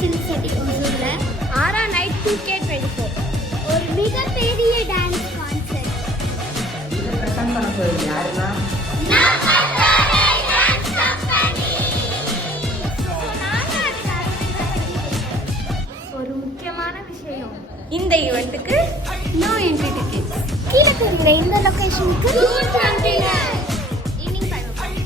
Silk city ஹுசூர்ல ஆரா night 2K24 ஒரு மிகப்பெரிய டான்ஸ் கான்செர்ட். இதை பிரசன்ட் பண்ண போகிறது யாருன்னா ஒரு முக்கியமான விஷயம், இந்த ஈவெண்ட்டுக்கு நோ என்ட்ரி டிக்கெட். கீழே தெரியுற இந்த லொகேஷனுக்கு ஈவினிங் 5 o'clock.